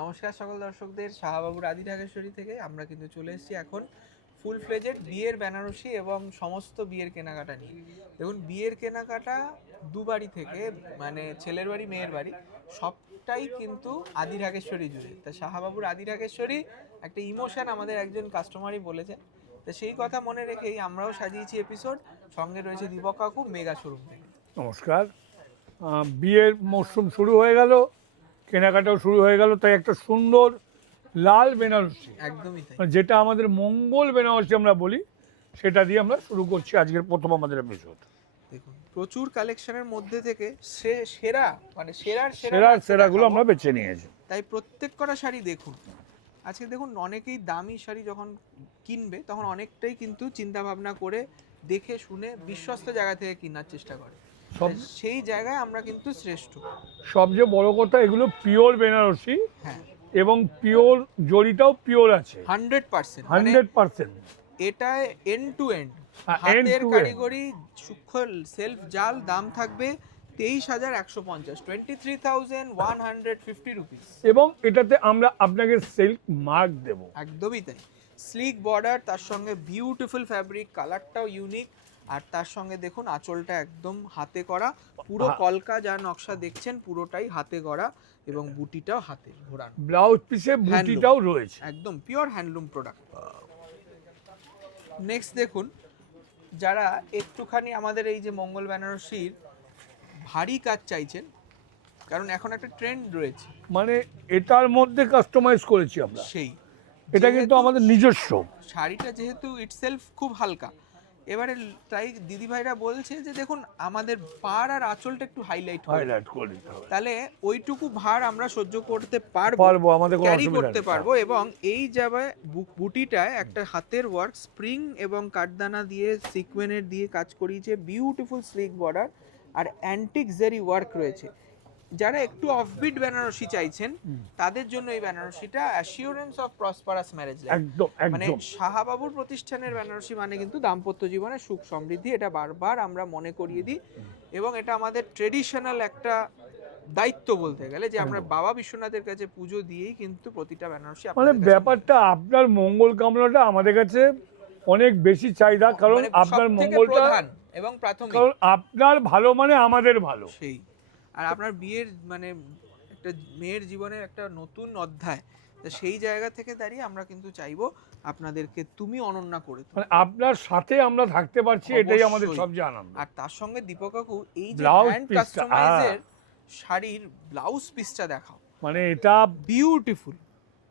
নমস্কার সকল দর্শকদের, শাহবাবুর আদি ঢাকেশ্বরী থেকে আমরা কিন্তু চলে এসেছি এখন ফুল ফ্লেজেড বিয়ের বেনারসি এবং সমস্ত বিয়ের কেনাকাটা নিয়ে। দেখুন, বিয়ের কেনাকাটা দুবাড়ি থেকে, মানে ছেলের বাড়ি মেয়ের বাড়ি, সবটাই কিন্তু আদি ঢাকেশ্বরী জুড়ে। তা শাহবাবুর আদি ঢাকেশ্বরী একটা ইমোশন আমাদের একজন কাস্টমারই বলেছেন। তো সেই কথা মনে রেখেই আমরাও সাজিয়েছি এপিসোড। সঙ্গে রয়েছে দীপক কাকু মেগা শোরুম থেকে। নমস্কার। বিয়ের মরশুম শুরু হয়ে গেল, কেনাকাটাও শুরু হয়ে গেল, তাই একটা সুন্দর লাল বেনারসি, একদমই তাই, যেটা আমাদের মঙ্গল বেনারসি আমরা বলি, সেটা দিয়ে আমরা শুরু করছি আজকের প্রথম আমাদের এপিসোড। দেখুন প্রচুর কালেকশনের মধ্যে থেকে সেরা, মানে সেরার সেরাগুলো আমরা বেছে নিয়েছি। তাই প্রত্যেক কটা শাড়ি দেখুন। আজকে দেখুন, অনেকেই দামি শাড়ি যখন কিনবে তখন অনেকটাই কিন্তু চিন্তা ভাবনা করে দেখে শুনে বিশ্বস্ত জায়গা থেকে কেনার চেষ্টা করে। সেই জায়গায় আমরা কিন্তু শ্রেষ্ঠ। সবচেয়ে বড় কথা, এগুলো পিওর বেনারসি। হ্যাঁ, এবং পিওর জরিটাও পিওর আছে 100%। 100%। এটা এন্ড টু এন্ড হাতের কারিগরি, সূক্ষ্ম সেলফ জাল। দাম থাকবে 23,150, 23,150 রুপিস। এবং এটাতে আমরা আপনাকে সিল্ক মার্ক দেব। একদমই তাই। স্লিক বর্ডার, তার সঙ্গে বিউটিফুল ফ্যাব্রিক, কালারটাও ইউনিক। আর তার সঙ্গে দেখুন আঁচলটা একদম হাতে করা, পুরো কলকা যা নকশা দেখছেন পুরোটাই হাতে করা, এবং বুটিটাও হাতে ঘোরানো। ব্লাউজ পিসে বুটিটাও রয়েছে, একদম পিওর হ্যান্ডলুম প্রোডাক্ট। নেক্সট দেখুন, যারা একটুখানি আমাদের এই যে মঙ্গল বেনারসির ভারী কাজ চাইছেন, কারণ এখন একটা ট্রেন্ড রয়েছে, মানে এটার মধ্যে কাস্টমাইজ করেছি আমরা। সেই এটা কিন্তু আমাদের নিজস্ব শাড়িটা, যেহেতু ইটসেলফ খুব হালকা। এবারে তাই দিদিভাইরা বলছে যে দেখুন, আমাদের পাড় আর আঁচলটা একটু হাইলাইট করে দিতে হবে, তাহলে ওইটুকু ভার আমরা সহ্য করতে পারবো, আমাদের ক্যারি করতে পারবো। এবং এই জায়গায় বুটিটায় একটা হাতের ওয়ার্ক, স্প্রিং এবং কাঠদানা দিয়ে সিকোয়েনের দিয়ে কাজ করিয়েছে, বিউটিফুল স্লিক বর্ডার আর অ্যান্টিক জেরি ওয়ার্ক রয়েছে। যারা একটু অফবিট বেনারসি চাইছেন তাদের জন্য এই বেনারসিটা assurance of prosperous marriage life. মানে শাহবাবুর প্রতিষ্ঠানের বেনারসি মানে কিন্তু দাম্পত্য জীবনে সুখ সমৃদ্ধি, এটা বারবার আমরা মনে করিয়ে দিই। এবং এটা আমাদের ট্রেডিশনাল একটা দায়িত্ব বলতে গেলে, যে আমরা বাবা বিশ্বনাথের কাছে পুজো দিয়েই কিন্তু প্রতিটা বেনারসি। মানে ব্যাপারটা আপনার মঙ্গল কামনাটা আমাদের কাছে অনেক বেশি চাহিদা, কারণ আপনার মঙ্গলটা এবং প্রাথমিক, কারণ আপনার ভালো মানে আমাদের ভালো। সেই আর আপনার বিয়ের মানে একটা মেয়ের জীবনের একটা নতুন অধ্যায়, তো সেই জায়গা থেকে দাঁড়িয়ে আমরা কিন্তু চাইবো আপনাদেরকে তুমি অনন্যা করে, মানে আপনার সাথে আমরা থাকতে পারছি, এটাই আমাদের সবচেয়ে আনন্দ। আর তার সঙ্গে দীপক কাকু এই যে হ্যান্ড কাস্টমাইজের শাড়ির ব্লাউজ পিসটা দেখাও, মানে এটা বিউটিফুল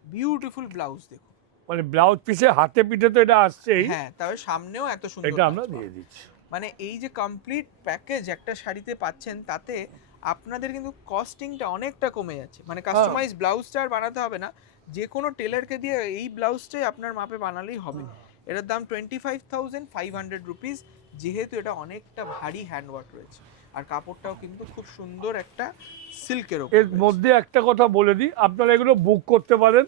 বিউটিফুল ব্লাউজ দেখো, মানে ব্লাউজ পিসে হাতে পিঠে তো এটা আসছেই। হ্যাঁ, তবে সামনেও এত সুন্দর এটা আমরা দিয়ে দিচ্ছি। মানে এই যে কমপ্লিট প্যাকেজ একটা শাড়িতে পাচ্ছেন, তাতে আপনাদের কিন্তু কস্টিংটা অনেকটা কমে যাচ্ছে। মানে কাস্টমাইজ ব্লাউজটা আর বানাতে হবে না, যে কোনো টেলারকে দিয়ে এই ব্লাউজটাই আপনার মাপে বানালেই হবে। এটার দাম 25,500 রুপিস, যেহেতু এটা অনেকটা ভারী হ্যান্ডওয়ার্ক রয়েছে, আর কাপড়টাও কিন্তু খুব সুন্দর একটা সিল্কের ওপর। এর মধ্যে একটা কথা বলে দিই, আপনারা এগুলো বুক করতে পারেন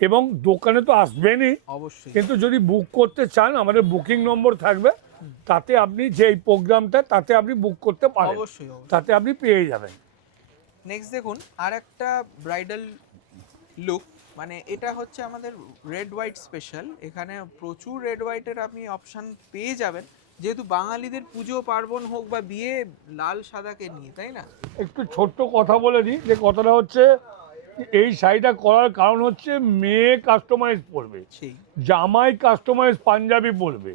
এবং দোকানে তো আসবেনই অবশ্যই, কিন্তু যদি বুক করতে চান আমাদের বুকিং নম্বর থাকবে, তাতে আপনি যে এই প্রোগ্রামটা তাতে আপনি বুক করতে পারেন, অবশ্যই তাতে আপনি পেয়ে যাবেন। নেক্সট দেখুন, আর একটা ব্রাইডাল লুক, মানে এটা হচ্ছে আমাদের রেড হোয়াইট স্পেশাল। এখানে প্রচুর রেড হোয়াইটের আপনি অপশান পেয়ে যাবেন, যেহেতু বাঙালিদের পুজো পার্বণ হোক বা বিয়ে, লাল সাদাকে নিয়ে, তাই না? একটু ছোট্ট কথা বলে দিই, যে কথাটা হচ্ছে এই শাড়িটা করার কারণ হচ্ছে মেয়ে কাস্টমাইজ পরবে, জামাই কাস্টমাইজ পাঞ্জাবি পরবে,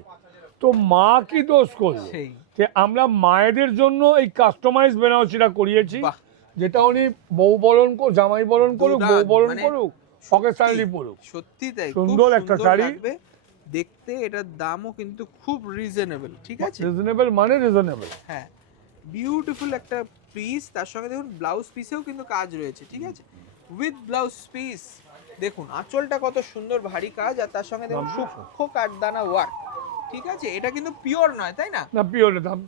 তো মা কি দোষ করবে? যে আমরা মায়েদের জন্য এই কাস্টমাইজ বেনারসিটা করিয়েছি, যেটা উনি বউ বরণ করুক, জামাই বরণ করুক, বউ বরণ করুক, অকেশনালি পরুক। সত্যি তাই, সুন্দর একটা শাড়ি দেখতে। এটার দামও কিন্তু খুব রিজনেবল, ঠিক আছে? রিজনেবল মানে রিজনেবল, হ্যাঁ, বিউটিফুল একটা পিস। তার সঙ্গে দেখুন ব্লাউজ পিসেও কিন্তু কাজ রয়েছে, ঠিক আছে? উইথ ব্লাউজ পিস দেখুন আঁচলটা কত সুন্দর ভারী কাজ, আর তার সঙ্গে দেখুন সূক্ষ্ম কাঠদানা ওয়ার্ক, ঠিক আছে? এটা কিন্তু পিওর নয়, তাই না? না, পিওর দাম।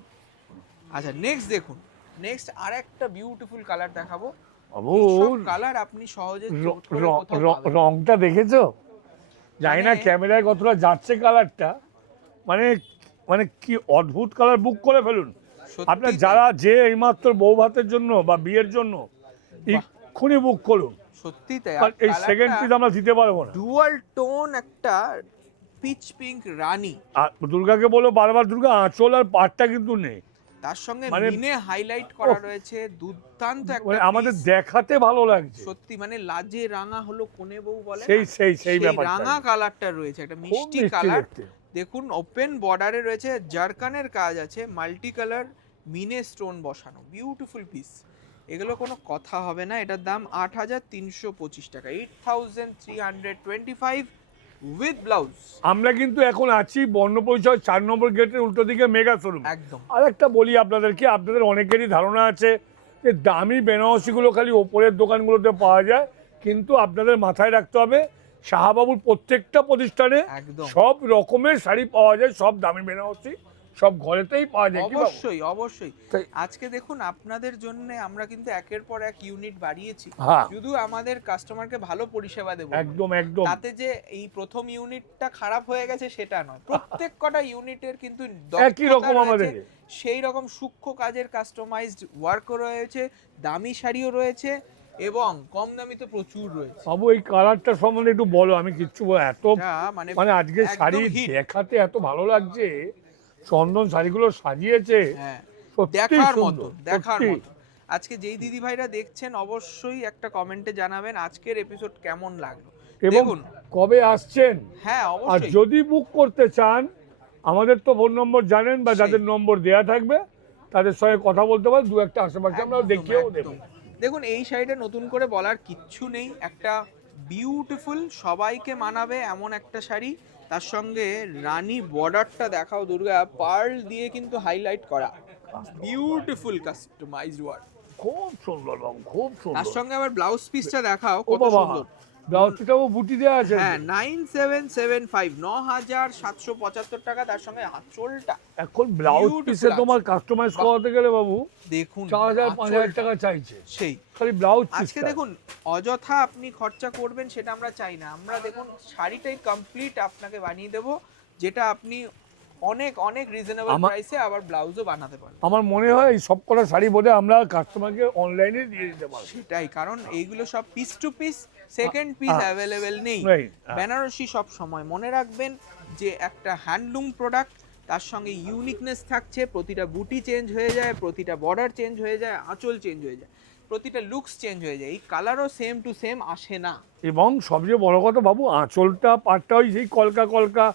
আচ্ছা, নেক্সট দেখুন, নেক্সট আরেকটা বিউটিফুল কালার দেখাবো। কালার আপনি সহজে রংটা দেখেছো? জানি না ক্যামেরায় কতটা যাচ্ছে কালারটা, মানে মানে কি অদ্ভুত কালার। বুক করে ফেলুন আপনার, যারা যে এইমাত্র বউ ভাতের জন্য বা বিয়ের জন্য এক্ষুনি বুক করুন। সত্যি তাই। আর এই সেকেন্ড পিস আমরা দিতে পারবো না। ডুয়াল টোন একটা পিচ পিঙ্ক রানী, আর দুর্গাকে বলো বারবার, দুর্গা আঁচল আর পাটটা কিন্তু নেই, তার সঙ্গে মানে মিনে হাইলাইট করা রয়েছে, দুর্দান্ত মানে একটা আমাদের piece। দেখাতে ভালো লাগছে। সত্যি মানে লাজে রাঙা হলো কোনে বউ বলে সেই না, সেই সেই সেই ব্যাপারটা রাঙা কালারটা রয়েছে, একটা খুব মিষ্টি মিষ্টি কালার। দেখতে। দেখুন ওপেন বর্ডারে রয়েছে জারকানের কাজ আছে, মাল্টি কালার মিনে স্টোন বসানো, বিউটিফুল পিস। এগুলো কোনো কথা হবে না। এটার দাম 8,325 টাকা, 8,325 উইথ ব্লাউজ। আমরা কিন্তু এখন আছি বর্ণপরিচয় 4 নম্বর গেটের উল্টো দিকে মেগা শোরুম। একদম। আরেকটা বলি আপনাদেরকে, আপনাদের অনেকেরই ধারণা আছে যে দামি বেনারসিগুলো খালি ওপরের দোকানগুলোতে পাওয়া যায়, কিন্তু আপনাদের মাথায় রাখতে হবে শাহবাবুর প্রত্যেকটা প্রতিষ্ঠানে একদম। সব রকমের শাড়ি পাওয়া যায়, সব দামি বেনারসি সব ঘরেতেই পাওয়া যায়। কি বাবু? অবশ্যই অবশ্যই। তাই- আজকে দেখুন আপনাদের জন্য আমরা কিন্তু একের পর এক ইউনিট বাড়িয়েছি, হ্যাঁ শুধু আমাদের কাস্টমারকে ভালো পরিষেবা দেবো, একদম একদম। তাতে যে এই প্রথম ইউনিটটা খারাপ হয়ে গেছে সেটা নয়, প্রত্যেক কটা ইউনিটের কিন্তু একই রকম আমাদের সেই রকম সূক্ষ্ম কাজের কাস্টমাইজড ওয়ার্কও রয়েছে, দামি শাড়িও রয়েছে এবং কম দামি তো প্রচুর রয়েছে। বাবু এই কালারটা সম্বন্ধে একটু বলো, আমি কিচ্ছু এত যা মানে আজকে একদম শাড়ি hit। দেখাতে এত ভালো লাগছে, চন্দন শাড়িগুলো সাজিয়েছে হ্যাঁ, সত্যি দেখার সুন্দর, মতো, দেখার সত্যি। মতো। আজকে যেই দিদি ভাইরা দেখছেন অবশ্যই একটা কমেন্টে জানাবেন আজকের এপিসোড কেমন লাগলো। এবং দেখুন কবে আসছেন, হ্যাঁ আর অবশ্যই, যদি বুক করতে চান আমাদের তো ফোন নম্বর জানেন, বা সেই। যাদের নম্বর দেয়া থাকবে তাদের সঙ্গে কথা বলতে পারেন, দু একটা আশেপাশে আমরা একদম, দেখিয়েও একদম। দেবো। দেখুন এই শাড়িটা নতুন করে বলার কিচ্ছু নেই, একটা বিউটিফুল সবাইকে মানাবে এমন একটা শাড়ি, তার সঙ্গে রানী বর্ডারটা দেখাও দুর্গা, পার্ল দিয়ে কিন্তু হাইলাইট করা, বিউটিফুল কাস্টমাইজড ওয়ার্ক। খুব সুন্দর বাবু, খুব তার সুন্দর। সঙ্গে আবার ব্লাউজ পিসটা দেখাও ও কত বাবা, সুন্দর। ব্লাউজটাও বুটি দেওয়া আছে। হ্যাঁ 9775, 9,775 টাকা, তার সঙ্গে আঁচলটা এখন ব্লাউজ Beautiful পিসে আছে। তোমার কাস্টমাইজ করাতে গেলে বাবু দেখুন 4,000 5,000 আঁচলটা। টাকা চাইছে সেই খালি ব্লাউজ আজকে দেখুন অযথা আপনি খরচা করবেন সেটা আমরা চাই না, আমরা দেখুন শাড়িটাই কমপ্লিট আপনাকে বানিয়ে দেব, যেটা আপনি অনেক অনেক রিজনেবল প্রাইসে আবার ব্লাউজও বানাতে পারবেন। আমার মনে হয় এই সব কটা শাড়ি বোধ আমরা কাস্টমারকে অনলাইনে দিয়ে দিতে পারবো। সেটাই, কারণ এইগুলো সব piece to piece, second piece available নেই। বেনারসি সব সময় মনে রাখবেন যে একটা হ্যান্ডলুম প্রোডাক্ট, তার সঙ্গে ইউনিকনেস থাকছে, প্রতিটা বুটি চেঞ্জ হয়ে যায়, প্রতিটা বর্ডার চেঞ্জ হয়ে যায়, আঁচল চেঞ্জ হয়ে যায়, প্রতিটা লুকস চেঞ্জ হয়ে যায়, এই কালারও সেম টু সেম আসে না। এবং সবচেয়ে বড় কথা বাবু, আঁচলটা পাটটা ওই সেই কলকা কলকা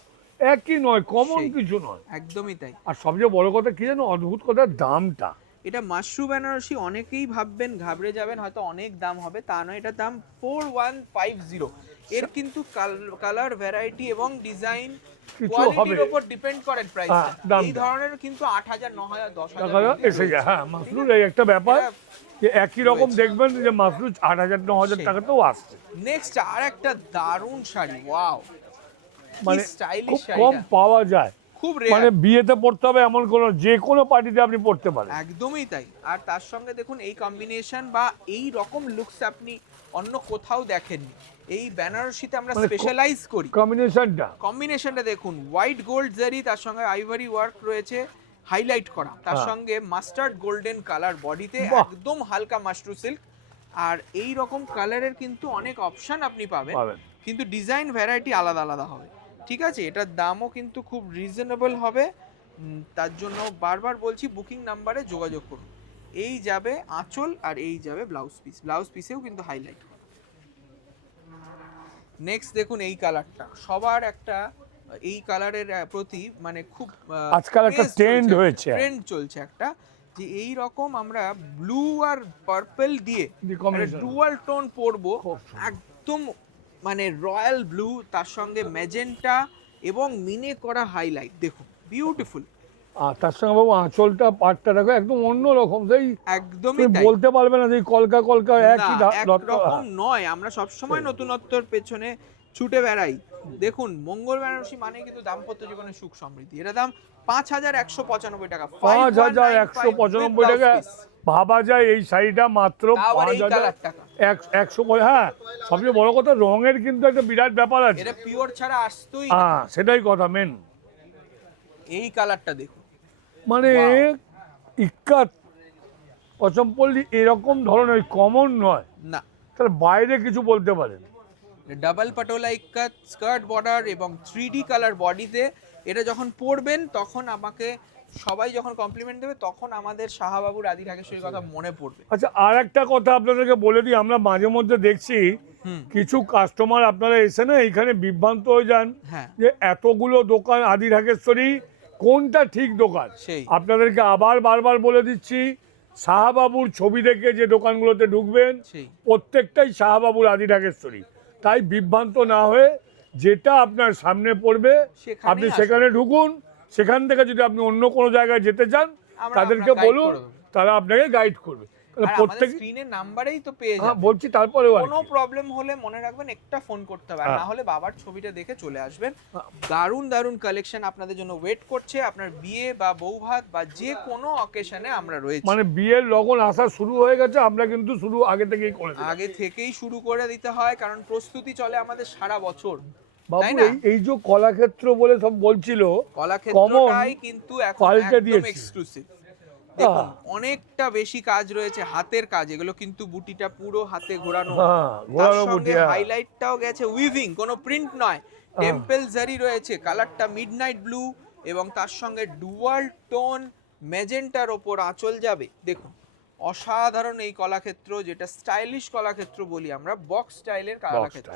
একই নয়, কমন সেই। কিছু নয়। একদমই তাই। আর সবচেয়ে বড় কথা কি জানো, অদ্ভুত কথা, দামটা। এটা মাশরু বেনারসি, অনেকেই ভাববেন ঘাবড়ে যাবেন হয়তো অনেক দাম হবে, তা নয়, এটা দাম 4150। এর কিন্তু কালার ভ্যারাইটি এবং ডিজাইন কিছু কোয়ালিটির হবে। উপর ডিপেন্ড করেন প্রাইস। হ্যাঁ, দামটা। এই ধরনের কিন্তু 8,000 9,000 টাকা 10,000 এসে যায়। হ্যাঁ, মাসরুর এই একটা ব্যাপার যে একই রকম দেখবেন যে মাসরুর 8,000 9,000 টাকাতেও আসছে। নেক্সট আর একটা দারুণ শাড়ি, ওয়াও, মানে স্টাইলিশ খুব শাড়ি, কম পাওয়া যায়, খুব মানে রেয়ার। বিয়েতে পড়তে হবে এমন কোনো, যে কোনো পার্টিতে আপনি পড়তে পারেন। একদমই তাই। আর তার সঙ্গে দেখুন এই কম্বিনেশন বা এই রকম লুকস আপনি অন্য কোথাও দেখেননি, এই বেনারসিতে আমরা মানে স্পেশালাইজ করি। কম্বিনেশনটা দেখুন হোয়াইট গোল্ড জারি, তার সঙ্গে আইভরি ওয়ার্ক রয়েছে হাইলাইট করা, তার হ্যাঁ। সঙ্গে মাস্টার্ড গোল্ডেন কালার বডিতে, বাহ। একদম হালকা মাশরু সিল্ক। আর এই রকম কালারের কিন্তু অনেক অপশন আপনি পাবেন, কিন্তু ডিজাইন ভ্যারাইটি আলাদা আলাদা হবে। ঠিক আছে, এটার দামও কিন্তু খুব রিজনেবল হবে। তার জন্য বারবার বলছি বুকিং নাম্বারে যোগাযোগ করুন। এই যাবে আঁচল আর এই যাবে ব্লাউজ পিস, ব্লাউজ পিসেও কিন্তু হাইলাইট। নেক্সট দেখুন এই কালারটা, সবার একটা এই কালারের প্রতি মানে খুব আজকাল একটা ট্রেন্ড হয়েছে, ট্রেন্ড চলছে একটা, যে এই রকম আমরা ব্লু আর পার্পল দিয়ে ডুয়াল টোন পরবো, একদম মানে রয়্যাল ব্লু, তার সঙ্গে ম্যাজেন্টা এবং মিনে করা হাইলাইট, দেখুন বিউটিফুল। আর তার সঙ্গে বাবু আঁচলটা পাটটা দেখো একদম অন্য রকম, সেই একদমই তাই, বলতে পারবে না যে কলকা কলকা একই একরকম নয়। আমরা সব সময় নতুনত্বর পেছনে ছুটে বেড়াই। দেখুন মঙ্গল বেনারসি মানে কিন্তু দাম্পত্য জীবনের সুখ সমৃদ্ধি। এটা দাম 5,195 টাকা, 5,195 টাকা। ভাবা যায় এই শাড়িটা মাত্র 5,100। হ্যাঁ, সবচেয়ে বড় কথা রঙের কিন্তু একটা বিরাট ব্যাপার আছে, এটা পিওর ছাড়া আসতোই। হ্যাঁ সেটাই কথা মেন। এই কালারটা দেখুন, মানে ইক্কাত পচমপল্লী এরকম ধরনের কমন নয়, না তাহলে বাইরে কিছু বলতে পারেন। ডাবল পাটোলা ইক্কাত স্কার্ট বর্ডার এবং 3D কালার বডিতে এটা যখন পরবেন তখন আমাকে সবাই যখন কমপ্লিমেন্ট দেবে তখন আমাদের শাহাবাবুর আদি ঢাকেশ্বরীর কথা মনে পড়বে। আচ্ছা, আর একটা কথা আপনাদেরকে বলে দিই, আমরা মাঝে মধ্যে দেখছি কিছু কাস্টমার আপনারা এসে না এইখানে বিভ্রান্ত হয়ে যান হ্যাঁ যে এতগুলো দোকান আদি ঢাকেশ্বরী কোনটা ঠিক দোকান। সেই আপনাদেরকে আবার বারবার বলে দিচ্ছি, শাহবাবুর ছবি দেখে যে দোকানগুলোতে ঢুকবেন সেই প্রত্যেকটাই শাহবাবুর আদি ঢাকেশ্বরী। তাই বিভ্রান্ত না হয়ে যেটা আপনার সামনে পড়বে সেখানেই আপনি আসুন। সেখানে ঢুকুন। সেখান থেকে যদি আপনি অন্য কোনো জায়গায় যেতে চান আমরা তাদেরকে আপনার guide বলুন, করে দেবো। তারা আপনাকে গাইড করবে। আর আমাদের প্রত্যেক স্ক্রিনের নাম্বারেই তো পেয়ে হ্যাঁ যাবেন। বলছি, তারপরেও আর কোনো কি। প্রবলেম হলে মনে রাখবেন একটা ফোন করতে হবে, আর হ্যাঁ। না হলে বাবার ছবিটা দেখে চলে আসবেন। দারুণ দারুণ কালেকশন আপনাদের জন্য ওয়েট করছে। আপনার বিয়ে বা বৌভাত বা যে কোনো অকেশনে আমরা রয়েছি, মানে বিয়ের লগন আসা শুরু হয়ে গেছে, আমরা কিন্তু শুরু আগে থেকেই করে দিই। আগে থেকেই শুরু করে দিতে হয়, কারণ প্রস্তুতি চলে আমাদের সারা বছর। বাবু তাই না? এই যে কলাক্ষেত্র বলে সব বলছিল, কলাক্ষেত্রটাই কিন্তু এখন পাল্টে একদম দিয়েছে। এক্সক্লুসিভ। দেখুন হ্যাঁ। অনেকটা বেশি কাজ রয়েছে, হাতের কাজ, এগুলো কিন্তু বুটিটা পুরো হাতে ঘোরানো। হ্যাঁ, তার ঘোরানো সঙ্গে বুটি, হ্যাঁ। হাইলাইটটাও গেছে উইভিং, কোনো প্রিন্ট নয়, টেম্পল জারি রয়েছে, কালারটা মিডনাইট ব্লু এবং তার সঙ্গে ডুয়াল টোন ম্যাজেন্টার ওপর আঁচল যাবে। দেখুন অসাধারণ এই কলাক্ষেত্র, যেটা স্টাইলিশ কলাক্ষেত্র বলি আমরা, বক্স স্টাইলের কলাক্ষেত্র।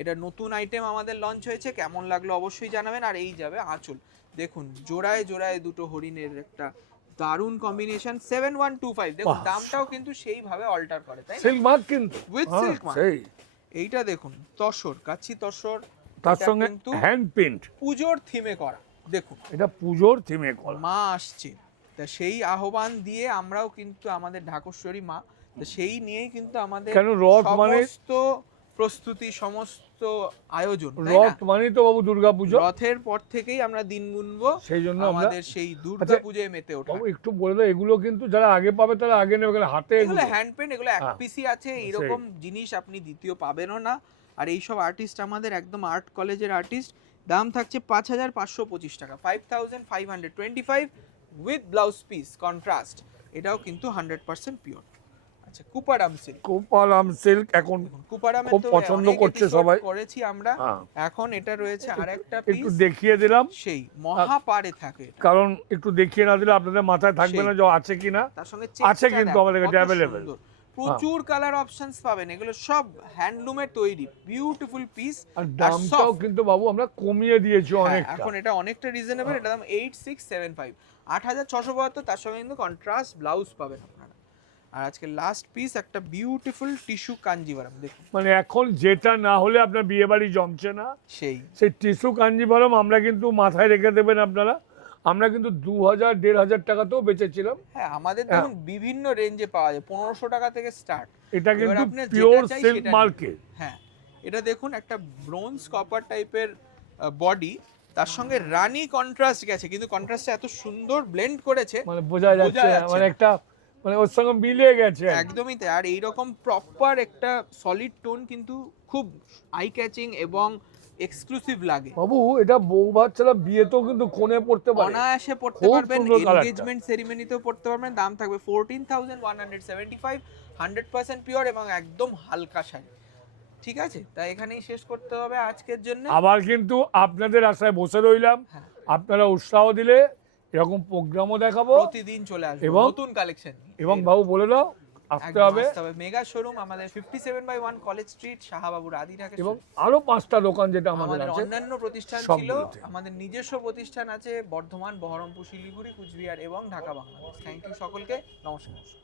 এটা নতুন আইটেম আমাদের লঞ্চ হয়েছে, কেমন লাগলো অবশ্যই জানাবেন। আর এই যাবে আঁচল, দেখুন জোড়ায় জোড়ায় দুটো হরিণের একটা দারুণ কম্বিনেশন। 7125, দেখুন বাহ। দামটাও কিন্তু সেইভাবে অল্টার করে, তাই না? সিল্ক মার্ক কিন্তু With হ্যাঁ, silk mark। সেই এইটা দেখুন তসর, কাচ্চি তসর, তার এটা সঙ্গে কিন্তু হ্যান্ড পেন্ট। পুজোর থিমে করা। দেখুন এটা পুজোর থিমে করা। মা আসছে, তা সেই আহ্বান দিয়ে আমরাও কিন্তু আমাদের ঢাকেশ্বরী মা, তা সেই নিয়েই কিন্তু আমাদের কেন রথ মানে, সমস্ত প্রস্তুতি, সমস্ত আয়োজন, তাই না? রথ মানে তো বাবু দুর্গাপুজো। রথের পর থেকেই আমরা দিন গুনবো সেই জন্য আমরা আমাদের সেই দুর্গা পুজোয় মেতে ওঠা। বাবু একটু বলে দাও, এগুলো কিন্তু যারা আগে পাবে তারা আগে নেবে, কারণ হাতে এগুলো হ্যান্ড পেন্ট, এগুলো এক হ্যাঁ, পিসি আছে, এইরকম জিনিস আপনি দ্বিতীয় পাবেনও না। আর এইসব আর্টিস্ট আমাদের একদম আর্ট কলেজের আর্টিস্ট। দাম থাকছে 5525 টাকা, 5525 উইথ ব্লাউজ পিস কন্ট্রাস্ট। এটাও কিন্তু 100% পিওর। আচ্ছা কুপারাম সিল্ক, কোপালাম সিল্ক এখন কুপারামে খুব তো পছন্দ অনেক করছে episode সবাই। করেছি আমরা। হ্যাঁ। এখন এটা রয়েছে আরেকটা একটু পিস, দেখিয়ে দিলাম, সেই মহাপারে থাকে এটা। কারণ একটু দেখিয়ে না দিলে আপনাদের মাথায় থাকবে সেই। না যে আছে কিনা। তার সঙ্গে আছে চেকটা কিন্তু দেখো, আমাদের কাছে কত available। সুন্দর। প্রচুর কালার অপশনস পাবেন, এগুলো সব হ্যান্ডলুমের তৈরি বিউটিফুল পিস। আর দামটাও কিন্তু বাবু আমরা কমিয়ে দিয়েছি অনেকটা। এখন এটা অনেকটা রিজনেবল, এটা দাম 8675, 8672। তার সঙ্গে কিন্তু কন্ট্রাস্ট ব্লাউজ পাবেন আপনারা। আর আজকে লাস্ট পিস একটা বিউটিফুল টিস্যু কাঞ্জিভারাম, দেখুন মানে এখন যেটা না হলে আপনার বিয়ে বাড়ি জমছে না, সেই টিস্যু কাঞ্জিভারম আমরা কিন্তু মাথায় রেখে দেবেন আপনারা। আমরা কিন্তু 2000-1500 টাকাতেও বেচেছিলাম। হ্যাঁ, আমাদের দেখুন বিভিন্ন রেঞ্জে পাওয়া যায়, 1500 টাকা থেকে স্টার্ট। এটা এবার কিন্তু আপনার যেটা পিওর চাই সিল্ক সেটা নিন। মার্কেট। হ্যাঁ, এটা দেখুন একটা ব্রোঞ্জ কপার টাইপের বডি, তার সঙ্গে রানী কন্ট্রাস্ট গেছে, কিন্তু কন্ট্রাস্টটা এত সুন্দর ব্লেন্ড করেছে মানে বোঝা যাচ্ছে না, মানে না। একটা মানে ওর সঙ্গে মিলিয়ে গেছে। একদমই তাই। আর এইরকম প্রপার একটা সলিড টোন কিন্তু খুব আই ক্যাচিং এবং এক্সক্লুসিভ লাগে। বাবু এটা বউ বাচ্চারা বিয়েতেও কিন্তু কোণে পড়তে পারে, অনায়াসে পড়তে খুব পারবেন, সুন্দর কালারটা। এনগেজমেন্ট সেরিমনিতেও পড়তে পারবেন। দাম থাকবে 14175, 100% পিওর এবং একদম হালকা শাড়ি। ঠিক আছে, তাই এখানেই শেষ করতে হবে আজকের জন্য। আবার কিন্তু আপনাদের আশায় বসে রইলাম, হ্যাঁ, আপনারা উৎসাহ দিলে এরকম প্রোগ্রামও দেখাবো। প্রতিদিন চলে আসবে এবং- নতুন কালেকশন। এবং বাবু বলে দাও আসতে হবে। মেগা শোরুম আমাদের 57/1 কলেজ স্ট্রিট, শাহাবাবুর আদি ঢাকা। এবং আরো 5টা দোকান যেটা আমাদের আমাদের আছে অন্যান্য প্রতিষ্ঠান ছিল, সবগুলোতে। আমাদের নিজস্ব প্রতিষ্ঠান আছে বর্ধমান, বহরমপুর, শিলিগুড়ি, কুচবিহার এবং ঢাকা, বাংলাদেশ। থ্যাংক ইউ সকলকে, নমস্কার।